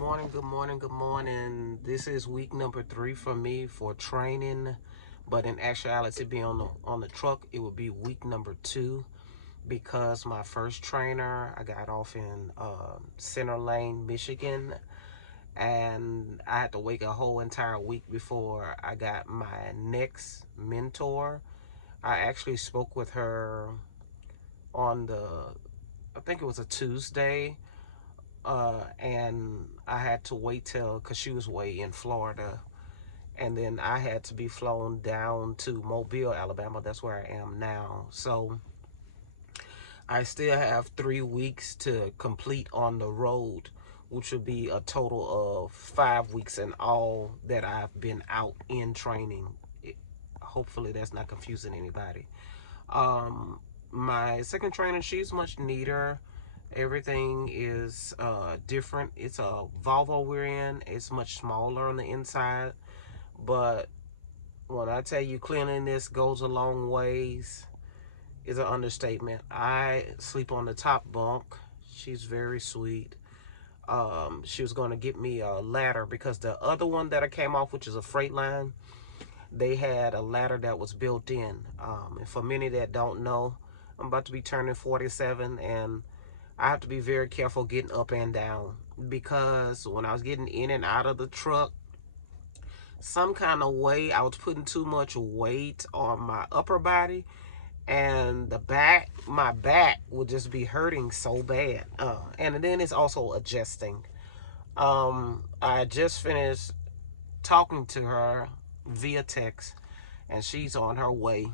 morning, good morning, good morning. This is week number 3 for me for training, but in actuality, being on the truck, it would be week number 2 because my first trainer I got off in Center Lane, Michigan, and I had to wait a whole entire week before I got my next mentor. I actually spoke with her on I think it was a Tuesday, and I had to wait till because she was way in Florida, and then I had to be flown down to Mobile, Alabama. That's where I am now. So I still have 3 weeks to complete on the road, which would be a total of 5 weeks in all that I've been out in training. Hopefully, that's not confusing anybody. My second trainer, she's much neater. Everything is different. It's a Volvo we're in. It's much smaller on the inside, but when I tell you cleanliness goes a long ways, is an understatement. I sleep on the top bunk. She's very sweet. She was going to get me a ladder because the other one that I came off, which is a Freightliner, they had a ladder that was built in. And for many that don't know, I'm about to be turning 47, and I have to be very careful getting up and down because when I was getting in and out of the truck, some kind of way I was putting too much weight on my upper body, and my back would just be hurting so bad. And then it's also adjusting. I just finished talking to her via text, and she's on her way.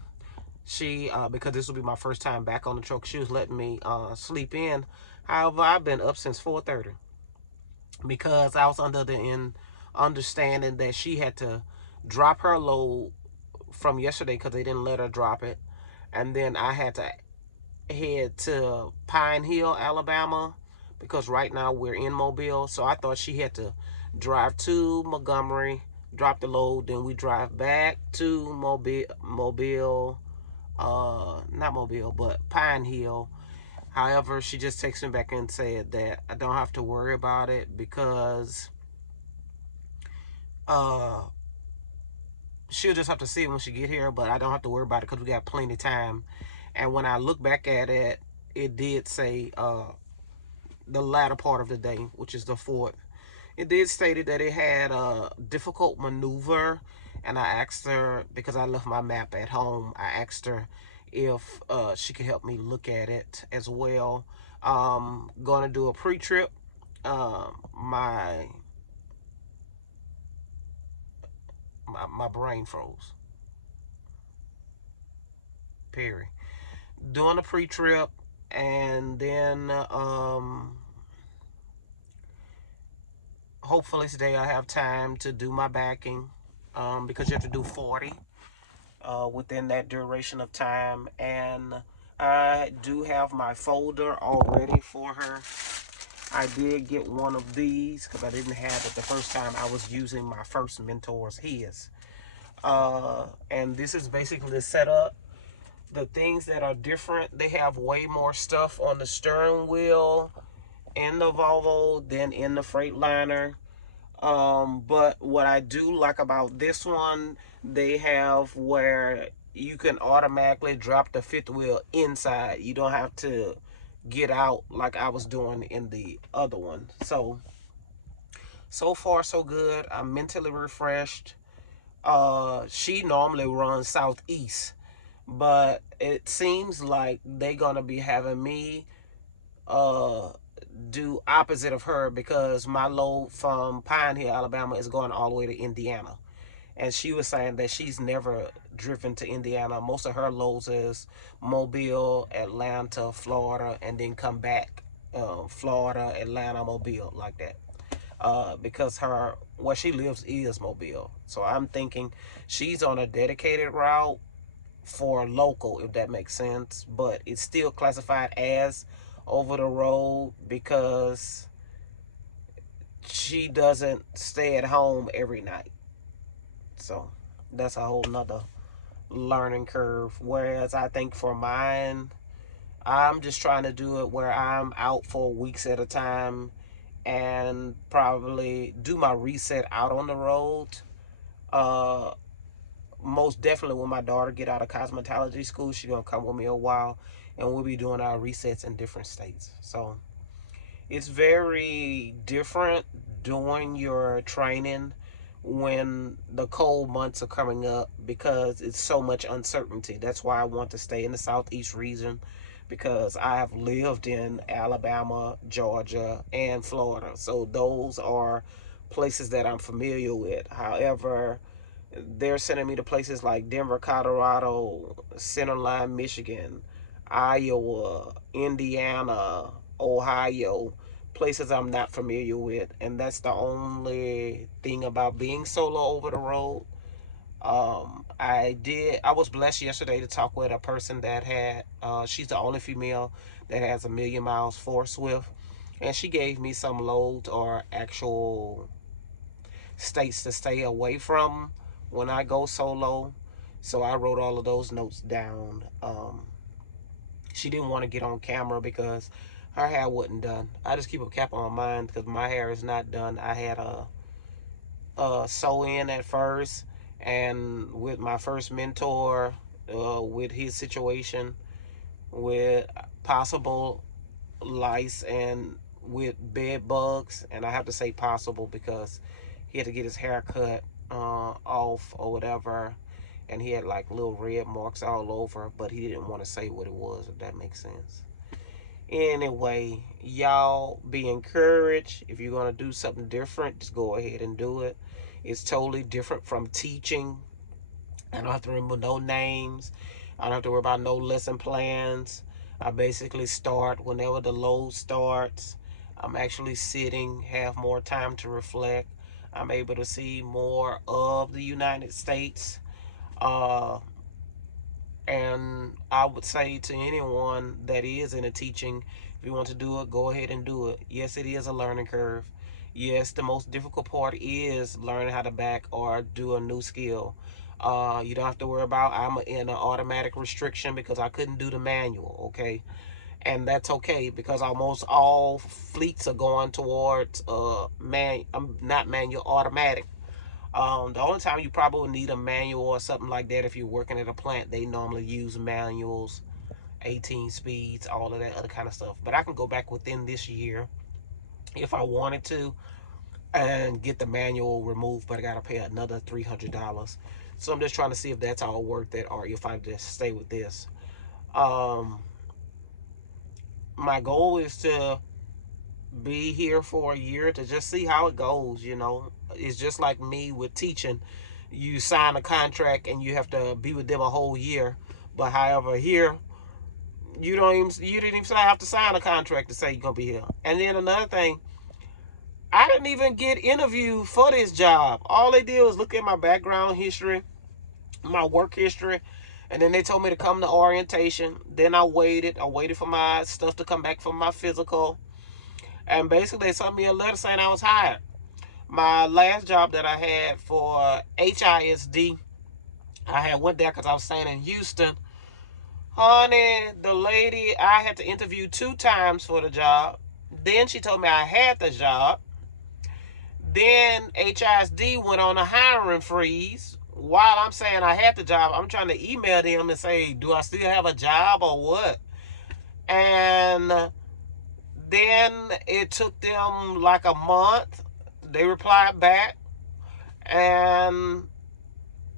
She because this will be my first time back on the truck, she was letting me sleep in. However, I've been up since 4:30 because I was under the understanding that she had to drop her load from yesterday because they didn't let her drop it, and then I had to head to Pine Hill, Alabama, because right now we're in Mobile. So I thought she had to drive to Montgomery, drop the load, then we drive back to Mobile, not Mobile, but Pine Hill. However, she just texted me back and said that I don't have to worry about it because uh, she'll just have to see it when she get here, but I don't have to worry about it because we got plenty of time. And when I look back at it, it did say the latter part of the day, which is the fourth. It did state that it had a difficult maneuver, and I asked her, because I left my map at home, I asked her if she could help me look at it as well. Going to do a pre-trip. My brain froze. Perry. Doing a pre-trip, and then hopefully today I have time to do my backing, because you have to do 40 within that duration of time. And I do have my folder already for her. I did get one of these because I didn't have it the first time I was using my first mentor's his. And this is basically the setup. The things that are different, they have way more stuff on the steering wheel in the Volvo than in the Freightliner. But what I do like about this one, they have where you can automatically drop the fifth wheel inside. You don't have to get out like I was doing in the other one. So far so good. I'm mentally refreshed. She normally runs southeast, but it seems like they're gonna be having me uh do opposite of her because my load from Pine Hill, Alabama is going all the way to Indiana. And she was saying that she's never driven to Indiana. Most of her loads is Mobile, Atlanta, Florida, and then come back, Florida, Atlanta, Mobile, like that. Because where she lives is Mobile. So I'm thinking she's on a dedicated route for local, if that makes sense, but it's still classified as over the road because she doesn't stay at home every night. So that's a whole nother learning curve. Whereas I think for mine, I'm just trying to do it where I'm out for weeks at a time, and and probably do my reset out on the road. Uh, Most definitely when my daughter get out of cosmetology school, she's gonna come with me a while, and we'll be doing our resets in different states. So it's very different doing your training when the cold months are coming up because it's so much uncertainty. That's why I want to stay in the southeast region, because I have lived in Alabama, Georgia, and Florida. So those are places that I'm familiar with. However, they're sending me to places like Denver, Colorado, Centerline, Michigan, Iowa, Indiana, Ohio, places I'm not familiar with. And that's the only thing about being solo over the road. I was blessed yesterday to talk with a person that had, she's the only female that has 1,000,000 miles Force Swift. And she gave me some loads or actual states to stay away from when I go solo. So I wrote all of those notes down. She didn't want to get on camera because her hair wasn't done. I just keep a cap on mine because my hair is not done. I had a sew in at first, and with my first mentor, with his situation, with possible lice and with bed bugs, and I have to say possible because he had to get his hair cut off or whatever, and he had like little red marks all over, but he didn't want to say what it was, if that makes sense. Anyway, y'all be encouraged. If you're going to do something different, just go ahead and do it. It's totally different from teaching. I don't have to remember no names. I don't have to worry about no lesson plans. I basically start whenever the load starts. I'm actually sitting, have more time to reflect. I'm able to see more of the United States. Uh, and I would say to anyone that is in a teaching, if you want to do it, go ahead and do it. Yes, it is a learning curve. Yes, the most difficult part is learning how to back or do a new skill. You don't have to worry about I'm in an automatic restriction because I couldn't do the manual, okay? And that's okay because almost all fleets are going towards not manual, automatic. The only time you probably need a manual or something like that if you're working at a plant, they normally use manuals, 18 speeds, all of that other kind of stuff. But I can go back within this year if I wanted to and get the manual removed, but I gotta pay another $300. So I'm just trying to see if that's all worth it or if I just stay with this. Um, my goal is to be here for a year to just see how it goes. It's just like me with teaching. You sign a contract and you have to be with them a whole year, but however here you didn't even have to sign a contract to say you're gonna be here. And then another thing, I didn't even get interviewed for this job. All they did was look at my background history, my work history, and then they told me to come to orientation. Then I waited for my stuff to come back from my physical, and basically they sent me a letter saying I was hired. My last job that I had for HISD, I had went there because I was staying in Houston. Honey, the lady, I had to interview 2 times for the job. Then she told me I had the job. Then HISD went on a hiring freeze. While I'm saying I had the job, I'm trying to email them and say, do I still have a job or what? And then it took them like a month. They replied back. And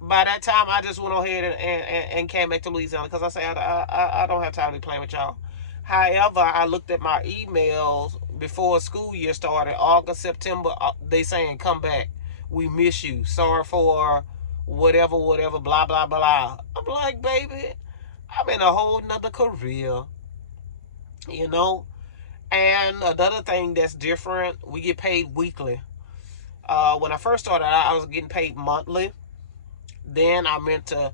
by that time, I just went ahead and came back to Louisiana because I said, I don't have time to be playing with y'all. However, I looked at my emails before school year started, August, September. They saying, come back. We miss you. Sorry for whatever, blah, blah, blah. I'm like, baby, I'm in a whole nother career, you know? And another thing that's different, we get paid weekly. When I first started, I was getting paid monthly. Then I went to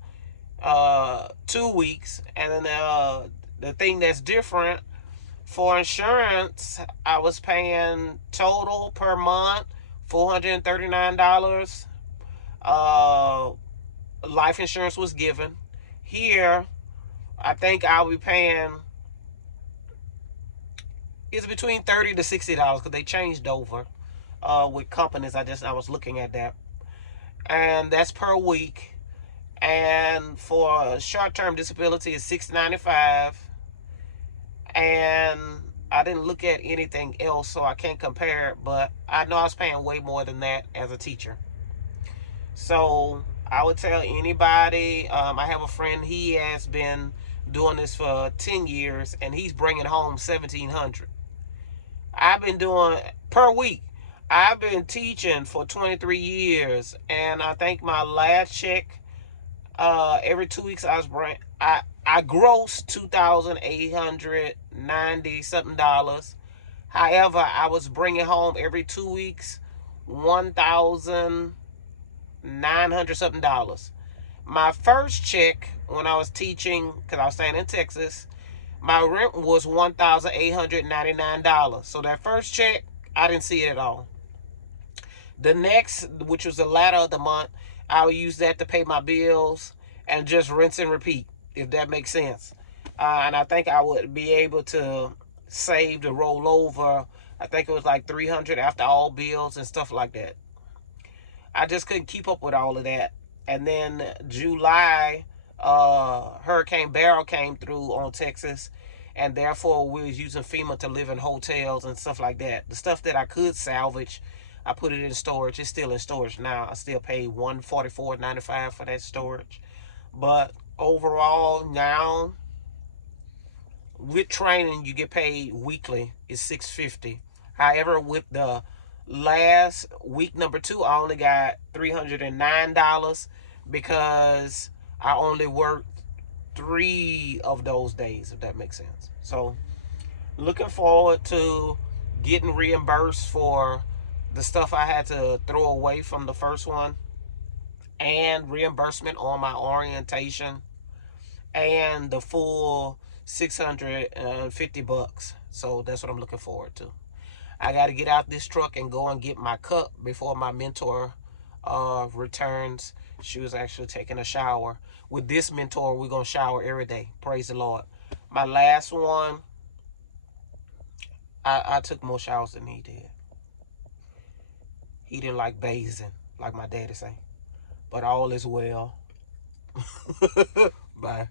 2 weeks. And then the thing that's different, for insurance, I was paying total per month $439. Uh, Life insurance was given. Here, I think I'll be paying, it's between $30 to $60 because they changed over. with companies. I was looking at that, and that's per week. And for short-term disability is $6.95, and I didn't look at anything else, so I can't compare it. But I know I was paying way more than that as a teacher. So I would tell anybody. I have a friend. He has been doing this for 10 years, and he's bringing home 1,700. I've been doing per week. I've been teaching for 23 years, and I think my last check, every 2 weeks I grossed $2,890 something dollars. However, I was bringing home every 2 weeks 1,900 something dollars. My first check when I was teaching, because I was staying in Texas, my rent was $1,899. So that first check, I didn't see it at all. The next, which was the latter of the month, I would use that to pay my bills and just rinse and repeat, if that makes sense. And I think I would be able to save to roll over. I think it was like 300 after all bills and stuff like that. I just couldn't keep up with all of that. And then July, Hurricane Beryl came through on Texas, and therefore we was using FEMA to live in hotels and stuff like that. The stuff that I could salvage, I put it in storage. It's still in storage now. I still pay $144.95 for that storage. But overall now, with training, you get paid weekly. It's $650. However, with the last week number 2, I only got $309 because I only worked 3 of those days, if that makes sense. So looking forward to getting reimbursed for the stuff I had to throw away from the first one, and reimbursement on my orientation, and the full $650. So that's what I'm looking forward to. I got to get out this truck and go and get my cup before my mentor returns. She was actually taking a shower. With this mentor, we're going to shower every day. Praise the Lord. My last one, I took more showers than he did. He didn't like bathing, like my daddy say. But all is well. Bye.